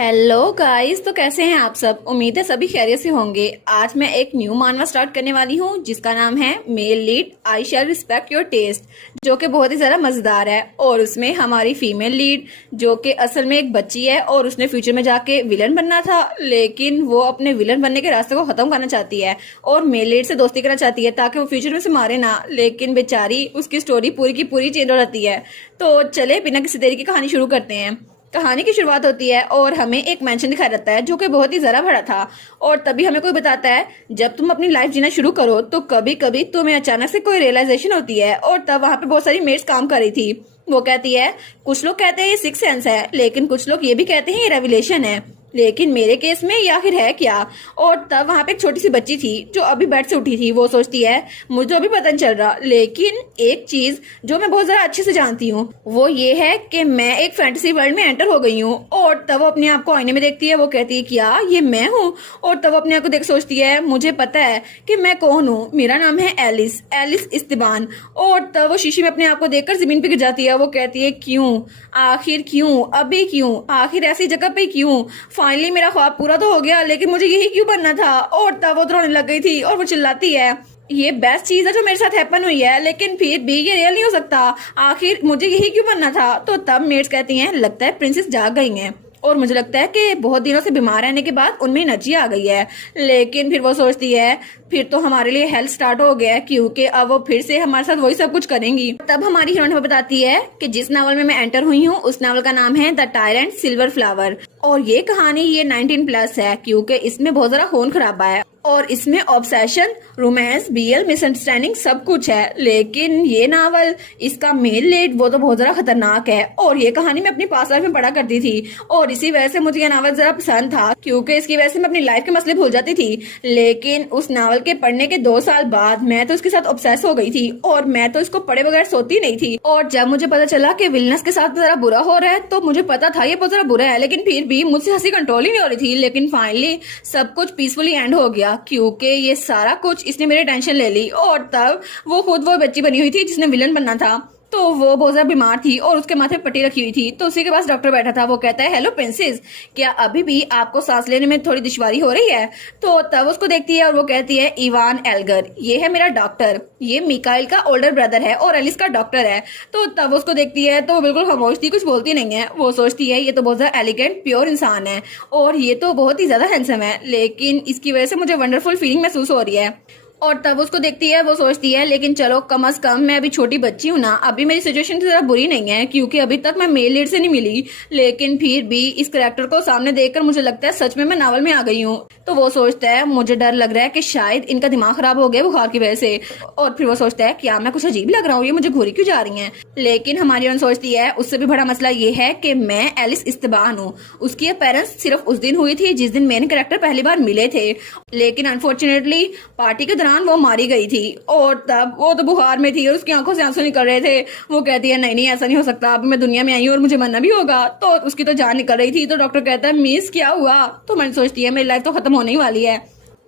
Hello guys, तो कैसे हैं आप सब। उम्मीद है सभी खैरियत से होंगे। आज मैं एक न्यू मानवा स्टार्ट करने वाली हूँ जिसका नाम है male lead I shall respect your taste, जो कि बहुत ही ज़्यादा मज़ेदार है। और उसमें हमारी फीमेल लीड जो कि असल में एक बच्ची है और उसने फ्यूचर में जाके विलन बनना था, लेकिन वो अपने विलन बनने के रास्ते को ख़त्म करना चाहती है और मेल लीड से दोस्ती करना चाहती है ताकि वो फ्यूचर में से मारे ना। लेकिन बेचारी उसकी स्टोरी पूरी की पूरी चेंज हो जाती है। तो चले बिना किसी देरी की कहानी शुरू करते हैं। कहानी की शुरुआत होती है और हमें एक मेंशन दिखाया जाता है जो कि बहुत ही जरा भरा था। और तभी हमें कोई बताता है जब तुम अपनी लाइफ जीना शुरू करो तो कभी कभी तुम्हें अचानक से कोई रियलाइजेशन होती है। और तब वहां पे बहुत सारी मेट्स काम कर रही थी। वो कहती है कुछ लोग कहते हैं ये सिक्स सेंस है, लेकिन कुछ लोग ये भी कहते हैं ये रेवलेशन है, लेकिन मेरे केस में ये आखिर है क्या। और तब वहां पे एक छोटी सी बच्ची थी जो अभी बेड से उठी थी। वो सोचती है मुझे अभी पता नहीं चल रहा, लेकिन एक चीज जो मैं बहुत ज्यादा अच्छे से जानती हूँ वो ये है कि मैं एक फैंटेसी वर्ल्ड में एंटर हो गई हूँ। और तब वो अपने आप को आईने में देखती है। वो कहती है क्या ये मैं हूँ। और तब अपने आप को देख सोचती है मुझे पता है कि मैं कौन हूँ, मेरा नाम है एलिस, एलिस इस्तिबान। और तब वो शीशे में अपने आप को देखकर जमीन पे गिर जाती है। वो कहती है क्यों, आखिर क्यों, अभी क्यों, आखिर ऐसी जगह पे क्यों। फाइनली मेरा ख्वाब पूरा तो हो गया, लेकिन मुझे यही क्यों बनना था। और तब वो रोने लग गई थी और वो चिल्लाती है ये बेस्ट चीज है जो मेरे साथ हैपन हुई है, लेकिन फिर भी ये रियल नहीं हो सकता, आखिर मुझे यही क्यों बनना था। तो तब मेट्स कहती हैं लगता है प्रिंसेस जाग गई हैं और मुझे लगता है कि बहुत दिनों से बीमार रहने के बाद उनमें एनर्जी आ गई है। लेकिन फिर वो सोचती है फिर तो हमारे लिए हेल्थ स्टार्ट हो गया है, क्योंकि अब वो फिर से हमारे साथ वही सब कुछ करेंगी। तब हमारी हीरोइन हमें बताती है कि जिस नावल में मैं एंटर हुई हूँ उस नावल का नाम है द टायरेंट सिल्वर फ्लावर। और ये कहानी ये 19+ है क्योंकि इसमें बहुत ज्यादा खून खराबा है और इसमें ऑब्सेशन, रोमांस, बीएल, मिसअंडरस्टैंडिंग सब कुछ है। लेकिन ये नावल, इसका मेल लीड वो तो बहुत ज्यादा खतरनाक है। और ये कहानी मैं अपनी पास्ट लाइफ में पढ़ा करती थी और इसी वजह से मुझे ये नावल जरा पसंद था, क्योंकि इसकी वजह से मैं अपनी लाइफ के मसले भूल जाती थी। लेकिन उस नावल के पढ़ने के 2 साल बाद मैं तो इसके साथ ऑब्सेस हो गई थी और मैं तो इसको पढ़े बगैर सोती नहीं थी। और जब मुझे पता चला कि विलनस के साथ जरा बुरा हो रहा है तो मुझे पता था ये बहुत जरा बुरा है, लेकिन फिर भी मुझसे हंसी कंट्रोल ही नहीं हो रही थी। लेकिन फाइनली सब कुछ पीसफुली एंड हो गया क्योंकि ये सारा कुछ इसने मेरी टेंशन ले ली। और तब वो खुद वो बच्ची बनी हुई थी जिसने विलन बनना था। तो वो बहुत ज्यादा बीमार थी और उसके माथे पट्टी रखी हुई थी। तो उसी के पास डॉक्टर बैठा था। वो कहता है हेलो प्रिंसेस, क्या अभी भी आपको सांस लेने में थोड़ी दुश्वारी हो रही है। तो तब उसको देखती है और वो कहती है इवान एल्गर, ये है मेरा डॉक्टर, ये मिकाइल का ओल्डर ब्रदर है और एलिस का डॉक्टर है। तो तब उसको देखती है तो वो बिल्कुल खामोश थी, कुछ बोलती नहीं है। वो सोचती है ये तो बहुत ज्यादा एलिगेंट प्योर इंसान है और ये तो बहुत ही ज्यादा हैंडसम है, लेकिन इसकी वजह से मुझे वंडरफुल फीलिंग महसूस हो रही है। और तब उसको देखती है। वो सोचती है लेकिन चलो कम अज कम मैं अभी छोटी बच्ची हूँ ना, अभी मेरी सिचुएशन जरा बुरी नहीं है क्योंकि अभी तक मैं मेल लीड से नहीं मिली। लेकिन फिर भी इस करेक्टर को सामने देखकर मुझे लगता है सच में मैं नावल में आ गई हूँ। तो वो सोचता है मुझे डर लग रहा है कि शायद इनका दिमाग खराब हो गया बुखार की वजह से। और फिर वो सोचता है क्या मैं कुछ अजीब लग रहा हूँ, ये मुझे घूरी क्यों जा रही है। लेकिन हमारी हीरोइन सोचती है उससे भी बड़ा मसला ये है कि मैं एलिस इस्तिबान हूँ। उसकी अपेरेंस सिर्फ उस दिन हुई थी जिस दिन मेन कैरेक्टर पहली बार मिले थे, लेकिन अनफॉर्चुनेटली पार्टी के दौरान वो मारी गई थी। और तब वो तो बुखार में थी और उसकी आंखों से आंसू निकल रहे थे। वो कहती है नहीं नहीं ऐसा नहीं हो सकता, अब मैं दुनिया में आई हूँ और मुझे मरना भी होगा। तो उसकी तो जान निकल रही थी। तो डॉक्टर कहता है मिस क्या हुआ। तो मैं सोचती है मेरी लाइफ तो खत्म होने ही वाली है।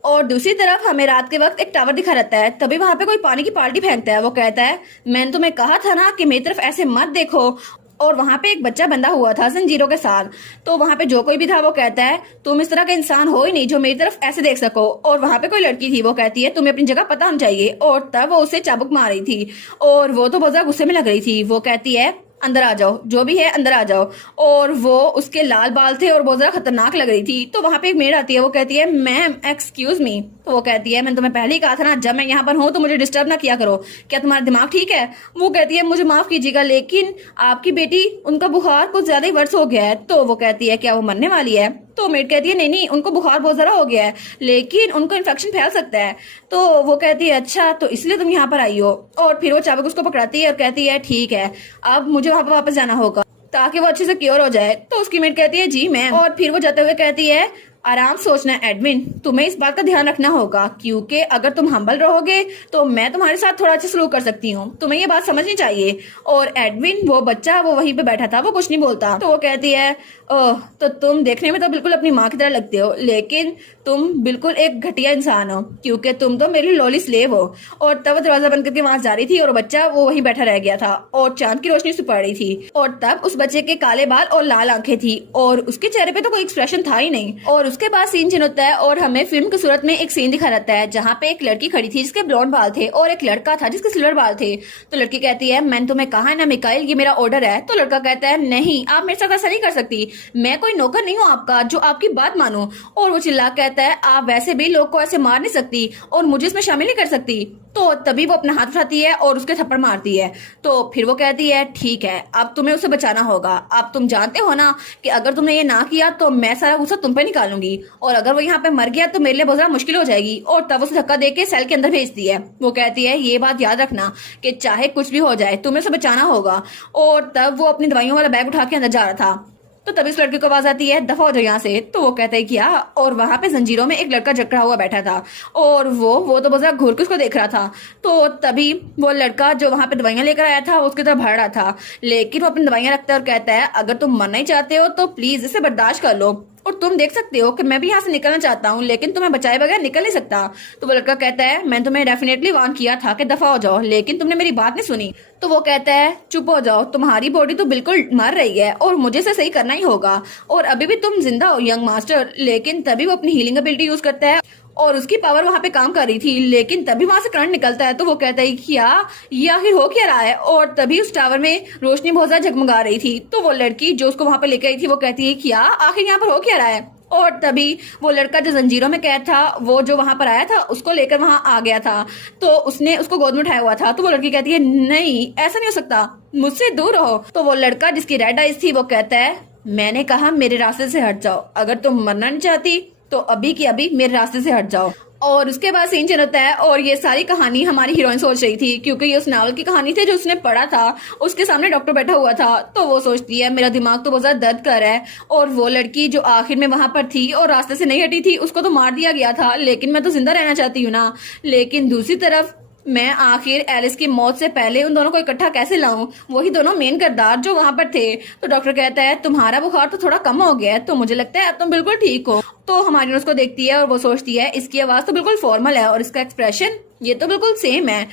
और दूसरी तरफ हमें रात के वक्त एक टावर दिखा रहता है। तभी वहां पे कोई पानी की बाल्टी फेंकता है। वो कहता है मैंने तुम्हें कहा था ना कि मेरी तरफ ऐसे मत देखो। और वहां पे एक बच्चा बंधा हुआ था जंजीरों के साथ। तो वहां पे जो कोई भी था वो कहता है तुम इस तरह का इंसान हो ही नहीं जो मेरी तरफ ऐसे देख सको। और वहां पे कोई लड़की थी। वो कहती है तुम्हें अपनी जगह पता होना चाहिए। और तब वो उसे चाबुक मार रही थी और वो तो बहुत ज्यादा गुस्से में लग रही थी। वो कहती है अंदर आ जाओ, जो भी है अंदर आ जाओ। और वो उसके लाल बाल थे और बहुत ज्यादा खतरनाक लग रही थी। तो वहां पे एक मेड आती है। वो कहती है मैम एक्सक्यूज मी। तो वो कहती है मैंने तुम्हें पहले ही कहा था ना जब मैं यहाँ पर हूँ तो मुझे डिस्टर्ब ना किया करो, क्या तुम्हारा दिमाग ठीक है। वो कहती है मुझे माफ कीजिएगा लेकिन आपकी बेटी, उनका बुखार कुछ ज्यादा ही वर्ष हो गया है। तो वो कहती है क्या वो मरने वाली है। तो मेड कहती है नहीं नहीं उनको बुखार बहुत ज्यादा हो गया है लेकिन उनको इन्फेक्शन फैल सकता है। तो वो कहती है अच्छा तो इसलिए तुम यहाँ पर आई हो। और फिर वो चाबुक उसको पकड़ाती है और कहती है ठीक है अब मुझे वहां पर वापस जाना होगा ताकि वो अच्छे से क्योर हो जाए। तो उसकी मेड कहती है जी मैम। और फिर वो जाते हुए कहती है आराम सोचना एडविन, तुम्हें इस बात का ध्यान रखना होगा क्योंकि अगर तुम हम्बल रहोगे तो मैं तुम्हारे साथ थोड़ा अच्छा सलूक कर सकती हूँ, तुम्हें ये बात समझनी चाहिए। और एडविन वो बच्चा वो वहीं पे बैठा था, वो कुछ नहीं बोलता। तो वो कहती है ओह, तो तुम देखने में तो बिल्कुल अपनी माँ की तरह लगते हो, लेकिन तुम बिल्कुल एक घटिया इंसान हो क्योंकि तुम तो मेरी लॉली स्लेव हो। और तब दरवाजा बंद करके वहां जा रही थी और बच्चा वो वहीं बैठा रह गया था और चांद की रोशनी से पड़ रही थी। और तब उस बच्चे के काले बाल और लाल आंखें थी और उसके चेहरे पे तो कोई एक्सप्रेशन था ही नहीं। और उसके बाद सीन चेंज होता है और हमें फिल्म की सूरत में एक सीन दिखा जाता है जहाँ पे एक लड़की खड़ी थी जिसके ब्लॉन्ड बाल थे और एक लड़का था जिसके सिल्वर बाल थे। तो लड़की कहती है मैंने तुम्हें कहा है ना मिकाइल, ये मेरा ऑर्डर है। तो लड़का कहता है नहीं, आप मेरे साथ ऐसा नहीं कर सकती, मैं कोई नौकर नहीं हूँ आपका जो आपकी बात मानो। और वो चिल्ला कहता है आप वैसे भी लोग को ऐसे मार नहीं सकती और मुझे इसमें शामिल नहीं कर सकती। तो तभी वो अपना हाथ उठाती है और उसके थप्पड़ मारती है। तो फिर वो कहती है ठीक है, अब तुम्हें उसे बचाना होगा, अब तुम जानते हो ना कि अगर तुमने ये ना किया तो मैं सारा गुस्सा तुम पे निकालूंगी और अगर वो यहाँ पे मर गया तो मेरे लिए बहुत ज्यादा मुश्किल हो जाएगी। और तब उसे धक्का देके सेल के अंदर भेजती है। वो कहती है ये बात याद रखना कि चाहे कुछ भी हो जाए तुम्हें उसे बचाना होगा। और तब वो अपनी दवाइयों वाला बैग उठा के अंदर जा रहा था। तो तभी उस लड़के को आवाज आती है दफा हो जाओ यहाँ से। तो वो कहता है क्या, और वहां पे जंजीरों में एक लड़का जकड़ा हुआ बैठा था और वो तो बहुत घूर के उसको देख रहा था। तो तभी वो लड़का जो वहां पे दवाइयां लेकर आया था उसकी तरफ भाड़ रहा था, लेकिन वो अपनी दवाइयां रखता है और कहता है अगर तुम मरना ही चाहते हो तो प्लीज इसे बर्दाश्त कर लो और तुम देख सकते हो कि मैं भी यहाँ से निकलना चाहता हूँ लेकिन तुम्हें बचाए बगैर निकल नहीं सकता। तो वो लड़का कहता है मैंने तुम्हें डेफिनेटली वार्न किया था कि दफा हो जाओ, लेकिन तुमने मेरी बात नहीं सुनी। तो वो कहता है चुप हो जाओ, तुम्हारी बॉडी तो बिल्कुल मर रही है और मुझे इसे सही करना ही होगा और अभी भी तुम जिंदा हो यंग मास्टर। लेकिन तभी वो अपनी हीलिंग एबिलिटी यूज करता है और उसकी पावर वहां पे काम कर रही थी, लेकिन तभी वहां से करंट निकलता है। तो वो कहता है क्या ये आखिर हो क्या रहा है। और तभी उस टावर में रोशनी बहुत ज्यादा जगमगा रही थी। तो वो लड़की जो उसको वहां पे लेकर आई थी वो कहती है क्या आखिर यहाँ पर हो क्या रहा है। और तभी वो लड़का जो जंजीरों में कैद था वो जो वहां पर आया था उसको लेकर वहां आ गया था। तो उसने उसको गोद में उठाया हुआ था। तो वो लड़की कहती है नहीं ऐसा नहीं हो सकता, मुझसे दूर रहो। तो वो लड़का जिसकी रेड आइज थी वो कहता है मैंने कहा मेरे रास्ते से हट जाओ, अगर तुम मरना नहीं चाहती तो अभी की अभी मेरे रास्ते से हट जाओ। और उसके बाद सीन चेंज होता है और ये सारी कहानी हमारी हीरोइन सोच रही थी क्योंकि ये उस नावल की कहानी थी जो उसने पढ़ा था। उसके सामने डॉक्टर बैठा हुआ था। तो वो सोचती है मेरा दिमाग तो बहुत ज्यादा दर्द कर रहा है और वो लड़की जो आखिर में वहां पर थी और रास्ते से नहीं हटी थी उसको तो मार दिया गया था, लेकिन मैं तो जिंदा रहना चाहती हूँ ना। लेकिन दूसरी तरफ मैं आखिर एलिस की मौत से पहले उन दोनों को इकट्ठा कैसे लाऊं, वही दोनों मेन किरदार जो वहां पर थे। तो डॉक्टर कहता है तुम्हारा बुखार तो थोड़ा कम हो गया है, तो मुझे लगता है अब तुम बिल्कुल ठीक हो। तो हमारी उसको देखती है और वो सोचती है इसकी आवाज तो बिल्कुल फॉर्मल है और इसका एक्सप्रेशन ये तो बिल्कुल सेम है।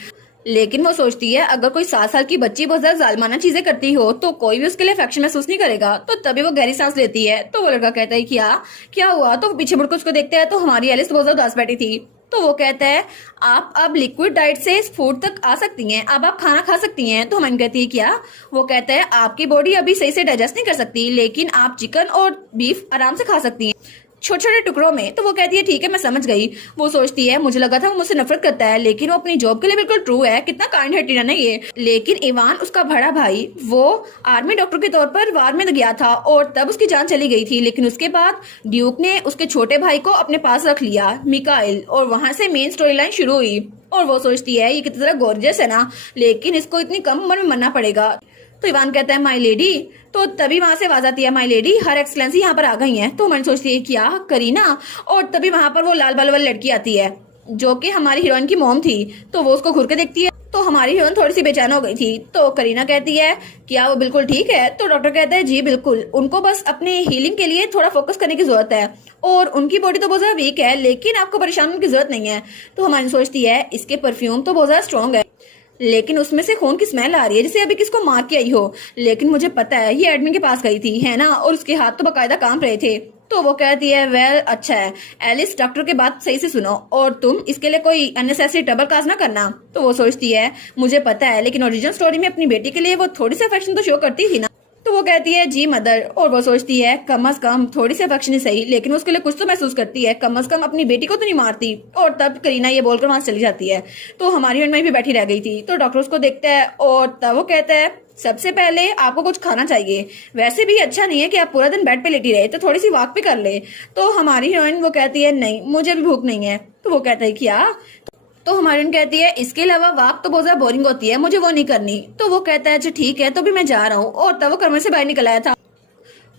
लेकिन वो सोचती है अगर कोई 7 साल की बच्ची बहुत ज्यादा जालमाना चीजें करती हो तो कोई भी उसके लिए अफेक्शन महसूस नहीं करेगा। तो तभी वो गहरी सांस लेती है। तो वो लड़का कहता है क्या हुआ। तो वो पीछे मुड़कर उसको देखते हैं तो हमारी एलिस बहुत ज्यादा उदास बैठी थी। तो वो कहता है आप अब लिक्विड डाइट से फूड तक आ सकती हैं, अब आप खाना खा सकती हैं। तो हम कहती है क्या। वो कहता है आपकी बॉडी अभी सही से डाइजेस्ट नहीं कर सकती, लेकिन आप चिकन और बीफ आराम से खा सकती हैं छोटे छोटे टुकड़ों में। तो वो कहती है ठीक है मैं समझ गई। वो सोचती है मुझे लगा था वो मुझसे नफरत करता है, लेकिन वो अपनी जॉब के लिए बिल्कुल ट्रू है, कितना काइंड हार्टेड है ये। लेकिन इवान उसका बड़ा भाई वो आर्मी डॉक्टर के तौर पर वार में गया था और तब उसकी जान चली गई थी, लेकिन उसके बाद ड्यूक ने उसके छोटे भाई को अपने पास रख लिया मिकाइल, और वहां से मेन स्टोरी लाइन शुरू हुई। और वो सोचती है ये कितनी तरह गॉर्जियस है ना, लेकिन इसको इतनी कम उम्र में मरना पड़ेगा। तो इवान कहता है माई लेडी। तो तभी वहां से आवाज आती है माई लेडी हर एक्सलेंसी यहाँ पर आ गई है। तो मन सोचती है क्या करीना। और तभी वहां पर वो लाल बाल वाली लड़की आती है जो कि हमारी हीरोइन की मॉम थी। तो वो उसको घूर के देखती है। तो हमारी हीरोइन थोड़ी सी बेचैन हो गई थी। तो करीना कहती है क्या वो बिल्कुल ठीक है। तो डॉक्टर कहता है जी बिल्कुल, उनको बस अपने हीलिंग के लिए थोड़ा फोकस करने की जरूरत है और उनकी बॉडी तो बहुत ज्यादा वीक है, लेकिन आपको परेशान होने की जरूरत नहीं है। तो हमारी सोचती है इसके परफ्यूम तो बहुत ज्यादा स्ट्रॉन्ग है, लेकिन उसमें से खून की स्मेल आ रही है जैसे अभी किसको मार के आई हो। लेकिन मुझे पता है ये एडमिन के पास गई थी है ना, और उसके हाथ तो बकायदा कांप रहे थे। तो वो कहती है वेल अच्छा है एलिस, डॉक्टर के बात सही से सुनो और तुम इसके लिए कोई अननेसेसरी ट्रबल काज ना करना। तो वो सोचती है मुझे पता है, लेकिन ओरिजिनल स्टोरी में अपनी बेटी के लिए वो थोड़ी सी अफेक्शन तो शो करती थी ना। तो वो कहती है जी मदर। और वो सोचती है कम से कम थोड़ी सी अफेक्शन ही सही, लेकिन उसके लिए कुछ तो महसूस करती है, कम से कम अपनी बेटी को तो नहीं मारती। और तब करीना ये बोलकर वहां चली जाती है। तो हमारी हीरोइन भी बैठी रह गई थी। तो डॉक्टर उसको देखता है और तब वो कहता है सबसे पहले आपको कुछ खाना चाहिए, वैसे भी अच्छा नहीं है कि आप पूरा दिन बेड पे लेटी रहे, तो थोड़ी सी वॉक भी कर ले। तो हमारी हीरोइन वो कहती है नहीं मुझे भी भूख नहीं है। तो वो कहता है क्या। तो हमारी कहती है इसके अलावा वॉक तो बहुत ज्यादा बोरिंग होती है, मुझे वो नहीं करनी। तो वो कहता है अच्छा ठीक है तो भी मैं जा रहा हूँ। और तब वो कमरे से बाहर निकल आया था।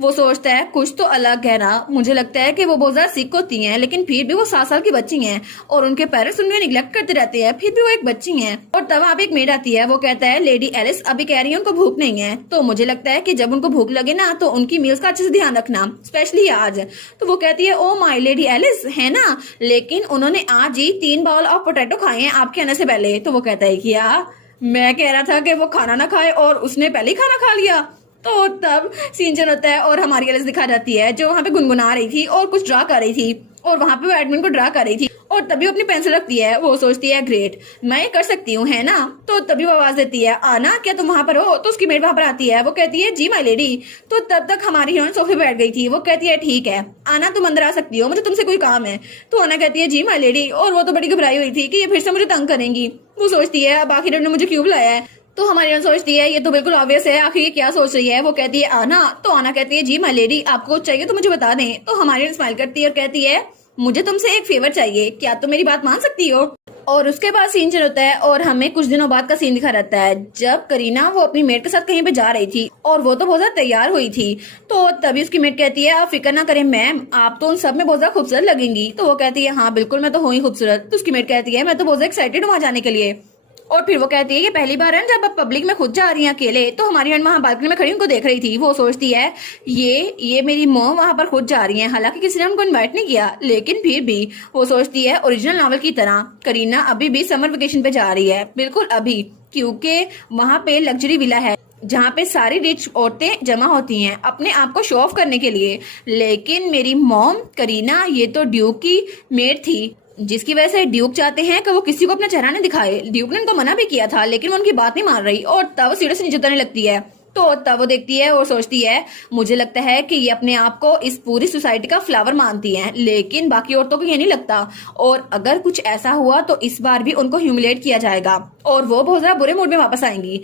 वो सोचता है कुछ तो अलग है ना। मुझे लगता है कि वो बहुत ज्यादा सिक होती हैं, लेकिन फिर भी वो 7 साल की बच्ची हैं और उनके पेरेंट्स उन्हें निगलेक्ट करते रहते हैं, फिर भी वो एक बच्ची हैं। और तब वहाँ पे एक मेड आती है, वो कहता है लेडी एलिस अभी कह रही है उनको भूख नहीं है, तो मुझे लगता है कि जब उनको भूख लगे ना तो उनकी मील्स का अच्छे से ध्यान रखना, स्पेशली आज। तो वो कहती है ओ माय लेडी एलिस, है ना, लेकिन उन्होंने आज ही 3 बाउल ऑफ पोटैटो खाए हैं आपके आने से पहले। तो वो कहता है क्या, मैं कह रहा था कि वो खाना ना खाए और उसने पहले ही खाना खा लिया। तो तब सीन चल होता है और हमारी एलिस दिखा जाती है जो वहां पे गुनगुना रही थी और कुछ ड्रा कर रही थी, और वहां पे वो एडमिन को ड्रा कर रही थी, और तभी वो अपनी पेंसिल रखती है। वो सोचती है ग्रेट, मैं ये कर सकती हूँ, है ना। तो तभी वो आवाज देती है आना, क्या तुम वहां पर हो। तो उसकी मेड वहां पर आती है, वो कहती है जी माय लेडी। तो तब तक हमारी हीरोइन सोफे पे बैठ गई थी। वो कहती है ठीक है आना, तुम अंदर आ सकती हो, मुझे तुमसे कोई काम है। तो आना कहती है जी माय लेडी, और वो तो बड़ी घबराई हुई थी कि ये फिर से मुझे तंग करेंगी। वो सोचती है अब आखिर ने मुझे क्यों बुलाया है। तो हमारी हीरोइन सोचती है ये तो बिल्कुल ऑब्वियस है, आखिर ये क्या सोच रही है। वो कहती है आना। तो आना कहती है जी माय लेडी, आपको कुछ चाहिए तो मुझे बता दें। तो हमारी हीरोइन स्माइल करती है और कहती है मुझे तुमसे एक फेवर चाहिए, क्या तुम मेरी बात मान सकती हो। और उसके बाद सीन चल होता है और हमें कुछ दिनों बाद का सीन दिखा रहता है जब करीना वो अपनी मेट के साथ कहीं पे जा रही थी और वो तो बहुत ज्यादा तैयार हुई थी। तो तभी उसकी मेट कहती है आप फिक्र ना करें मैम, आप तो उन सब में बहुत ज्यादा खूबसूरत लगेंगी। तो वो कहती है हाँ बिल्कुल, मैं तो हूँ ही खूबसूरत। तो उसकी मेट कहती है मैं तो बहुत ज्यादा एक्साइटेड हूँ वहां जाने के लिए। और फिर वो कहती है ये पहली बार है जब आप पब्लिक में खुद जा रही हैं अकेले। तो हमारी हन वहां बालकनी में खड़ी उनको देख रही थी। वो सोचती है ये मेरी मॉम वहां पर खुद जा रही हैं, हालांकि किसी ने उनको इनवाइट नहीं किया, लेकिन फिर भी वो सोचती है ओरिजिनल नॉवल की तरह करीना अभी भी समर वेकेशन पे जा रही है, बिल्कुल अभी, क्योंकि वहां पे लग्जरी विला है जहाँ पे सारी रिच औरतें जमा होती हैं अपने आप को शो ऑफ करने के लिए। लेकिन मेरी मॉम करीना ये तो ड्यूक की मेड थी, जिसकी वजह से ड्यूक चाहते हैं कि वो किसी को अपना चेहरा नहीं दिखाए। ड्यूक ने उनको मना भी किया था, लेकिन वो उनकी बात नहीं मान रही, और तब सीढ़ी से नीचे उतरने लगती है। तो तब वो देखती है और सोचती है मुझे लगता है कि ये अपने आप को इस पूरी सोसाइटी का फ्लावर मानती हैं, लेकिन बाकी औरतों को ये नहीं लगता, और अगर कुछ ऐसा हुआ तो इस बार भी उनको ह्यूमिलेट किया जाएगा और वो बहुत ज्यादा बुरे मूड में वापस आएंगी।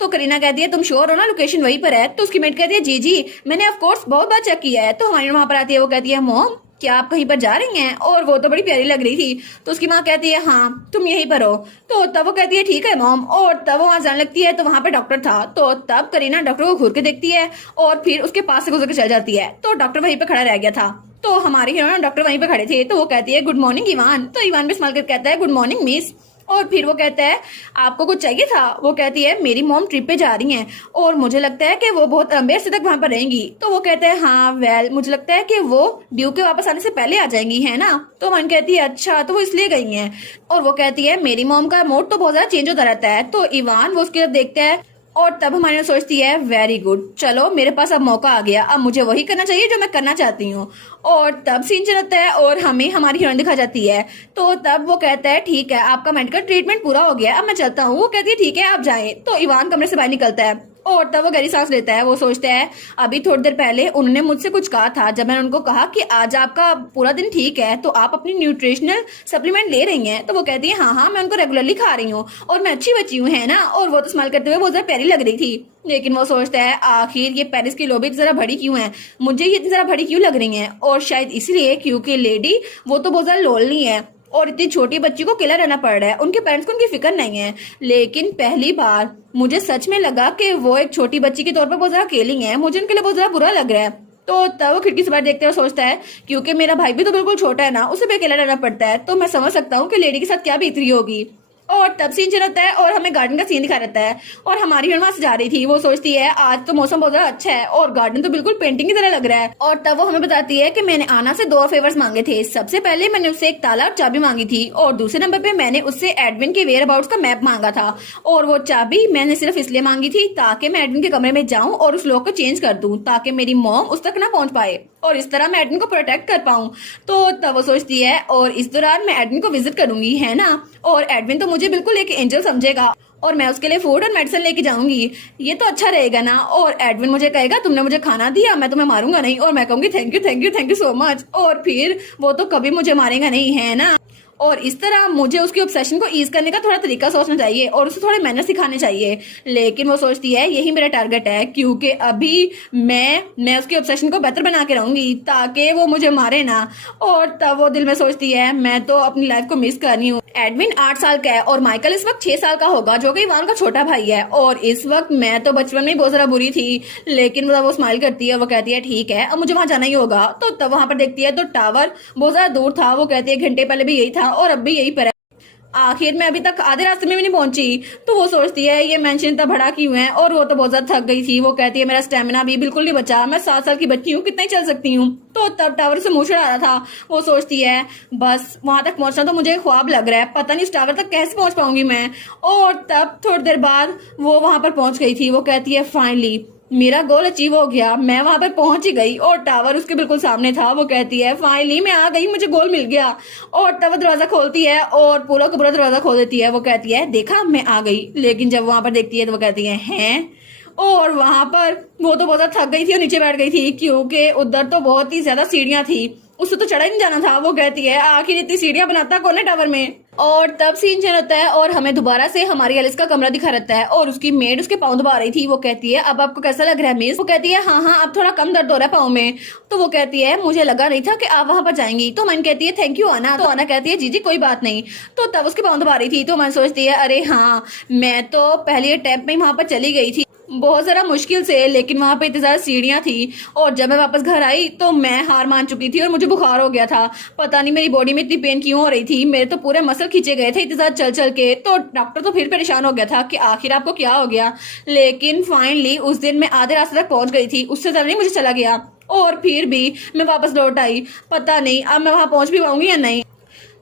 तो करीना कहती है तुम श्योर हो ना लोकेशन वहीं पर है। तो उसकी मेट कहती है जी जी मैंने ऑफ कोर्स बहुत बार चेक किया है। तो हमारी वहां पर आती है, वो कहती है मॉम क्या आप कहीं पर जा रही हैं, और वो तो बड़ी प्यारी लग रही थी। तो उसकी माँ कहती है हाँ तुम यहीं पर हो। तो तब वो कहती है ठीक है मॉम, और तब वो वहां जाने लगती है। तो वहां पे डॉक्टर था। तो तब करीना डॉक्टर को घूर के देखती है और फिर उसके पास से गुजर के चल जाती है। तो डॉक्टर वहीं पे खड़ा रह गया था। तो हमारी हीरोइन डॉक्टर वहीं पे खड़े थे। तो वो कहती है गुड मॉर्निंग इवान। तो इवान भी स्माइल कर कहता है गुड मॉर्निंग मिस। और फिर वो कहता है आपको कुछ चाहिए था। वो कहती है मेरी मॉम ट्रिप पे जा रही हैं और मुझे लगता है कि वो बहुत लंबे अरसे तक वहां पर रहेंगी। तो वो कहता है हाँ वेल मुझे लगता है कि वो ड्यू के वापस आने से पहले आ जाएंगी, है ना। तो मन कहती है अच्छा तो वो इसलिए गई हैं। और वो कहती है मेरी मॉम का मूड तो बहुत ज्यादा चेंज होता रहता है। तो इवान वो उसकी तरफ देखता है और तब हमारी सोचती है वेरी गुड, चलो मेरे पास अब मौका आ गया, अब मुझे वही करना चाहिए जो मैं करना चाहती हूँ। और तब सीन चलता है और हमें हमारी हीरोइन दिखा जाती है। तो तब वो कहता है ठीक है आपका मेडिकल ट्रीटमेंट पूरा हो गया, अब मैं चलता हूँ। वो कहती है ठीक है आप जाएं। तो इवान कमरे से बाहर निकलता है और तब वो गहरी सांस लेता है। वो सोचता है अभी थोड़ी देर पहले उन्होंने मुझसे कुछ कहा था, जब मैंने उनको कहा कि आज आपका पूरा दिन ठीक है तो आप अपनी न्यूट्रिशनल सप्लीमेंट ले रही हैं। तो वो कहती है हाँ मैं उनको रेगुलरली खा रही हूँ और मैं अच्छी बच्ची हूँ, है ना। और वो तो स्माइल करते हुए बहुत ज्यादा प्यारी लग रही थी। लेकिन वो सोचता है आखिर ये पेरिस की लॉबी जरा बड़ी क्यों है, मुझे ये इतनी जरा बड़ी क्यों लग रही है। और शायद इसलिए क्योंकि लेडी वो तो बहुत ज्यादा लोनली है और इतनी छोटी बच्ची को अकेला रहना पड़ रहा है, उनके पेरेंट्स को उनकी फिक्र नहीं है। लेकिन पहली बार मुझे सच में लगा कि वो एक छोटी बच्ची के तौर पर बहुत ज्यादा अकेली है, मुझे उनके लिए बहुत ज्यादा बुरा लग रहा है। तो तब वो खिड़की से बाहर देखते हुए सोचता है क्योंकि मेरा भाई भी तो बिल्कुल छोटा है ना, उसे भी अकेला रहना पड़ता है, तो मैं समझ सकता हूँ कि लेडी के साथ क्या बीत रही होगी। और तब सीन चलता है और हमें गार्डन का सीन दिखा रहता है और हमारी हीरोइन वहां से जा रही थी। वो सोचती है आज तो मौसम बहुत ज्यादा अच्छा है और गार्डन तो बिल्कुल पेंटिंग की तरह लग रहा है। और तब वो हमें बताती है कि मैंने आना से 2 फेवर्स मांगे थे। सबसे पहले मैंने उससे एक ताला और चाबी मांगी थी और दूसरे नंबर पे मैंने उससे एडविन के वेयर अबाउट्स का मैप मांगा था। और वो चाबी मैंने सिर्फ इसलिए मांगी थी ताकि मैं एडविन के कमरे में जाऊं और उस लॉक को चेंज कर दूं ताकि मेरी मॉम उस तक ना पहुंच पाए और इस तरह मैं एडविन को प्रोटेक्ट कर पाऊं। तो तब वो सोचती है और इस दौरान मैं एडविन को विजिट करूंगी, है ना। और एडविन तो मुझे बिल्कुल एक एंजल समझेगा और मैं उसके लिए फूड और मेडिसिन लेके जाऊंगी, ये तो अच्छा रहेगा ना। और एडविन मुझे कहेगा तुमने मुझे खाना दिया, मैं तुम्हें मारूंगा नहीं, और मैं कहूंगी thank you thank you thank you so much. और फिर वो तो कभी मुझे मारेगा नहीं, है ना। और इस तरह मुझे उसकी ऑब्सेशन को ईज करने का थोड़ा तरीका सोचना चाहिए और उसे थोड़े मैनर सिखाने चाहिए। लेकिन वो सोचती है यही मेरा टारगेट है, क्योंकि अभी मैं उसकी ऑब्सेशन को बेहतर बना के रहूंगी ताकि वो मुझे मारे ना। और तब वो दिल में सोचती है मैं तो अपनी लाइफ को मिस कर रही हूँ। एडविन 8 साल का है और माइकल इस वक्त 6 साल का होगा, जो कि इवान का छोटा भाई है। और इस वक्त मैं तो बचपन में बहुत ज्यादा बुरी थी, लेकिन वो स्माइल करती है, वो कहती है ठीक है अब मुझे वहां जाना ही होगा। तो तब वहां पर देखती है तो टावर बहुत ज्यादा दूर था। वो कहती है घंटे पहले भी यही था और अब भी यही पर है। आखिर में अभी तक आधे रास्ते में भी नहीं पहुंची। तो वो सोचती है ये मेंशन इतना बड़ा क्यों है, और वो तो बहुत ज्यादा थक गई थी। वो कहती है मेरा स्टेमिना भी बिल्कुल नहीं बचा, मैं 7 साल की बच्ची हूँ, कितना ही चल सकती हूँ। तो तब टावर से मुंह चढ़ा रहा था। वो सोचती है बस वहां तक पहुंचना तो मुझे ख्वाब लग रहा है, पता नहीं इस टावर तक कैसे पहुंच पाऊंगी मैं। और तब थोड़ी देर बाद वो वहां पर पहुंच गई थी। वो कहती है फाइनली मेरा गोल अचीव हो गया, मैं वहां पर पहुंच ही गई और टावर उसके बिल्कुल सामने था। वो कहती है फाइनली मैं आ गई, मुझे गोल मिल गया। और तब वो दरवाजा खोलती है और पूरा का पूरा दरवाजा खोल देती है। वो कहती है देखा मैं आ गई। लेकिन जब वहां पर देखती है तो वो कहती है हैं। और वहां पर वो तो बहुत थक गई थी और नीचे बैठ गई थी, क्योंकि उधर तो बहुत ही ज्यादा सीढ़ियां थी, उससे तो चढ़ा ही नहीं जाना था। वो कहती है आखिर इतनी सीढ़ियां बनाता कौन है टावर में। और तब सीन चल होता है और हमें दोबारा से हमारी एलिस का कमरा दिखा रहता है और उसकी मेड उसके पाँव दबा रही थी। वो कहती है अब आपको कैसा लग रहा है मिस। वो कहती है हाँ अब थोड़ा कम दर्द हो रहा है पाँव में। तो वो कहती है मुझे लगा नहीं था कि आप वहां पर जाएंगी। तो मन कहती है थैंक यू आना। तो आना कहती है जी जी कोई बात नहीं। तो तब उसके पाँव दबा रही थी। तो मन सोचती है अरे हाँ मैं तो पहले अटैम्प्ट में वहां पर चली गई थी बहुत जरा मुश्किल से, लेकिन वहां पे इतनी ज्यादा सीढ़ियां थी। और जब मैं वापस घर आई तो मैं हार मान चुकी थी और मुझे बुखार हो गया था। पता नहीं मेरी बॉडी में इतनी पेन क्यों हो रही थी, मेरे तो पूरे मसल खींचे गए थे इतनी ज्यादा चल चल के। तो डॉक्टर तो फिर परेशान हो गया था कि आखिर आपको क्या हो गया। लेकिन फाइनली उस दिन मैं आधे रास्ते तक पहुंच गई थी, उससे ज्यादा नहीं मुझे चला गया। और फिर भी मैं वापस लौट आई, पता नहीं अब मैं वहां पहुंच भी पाऊंगी या नहीं।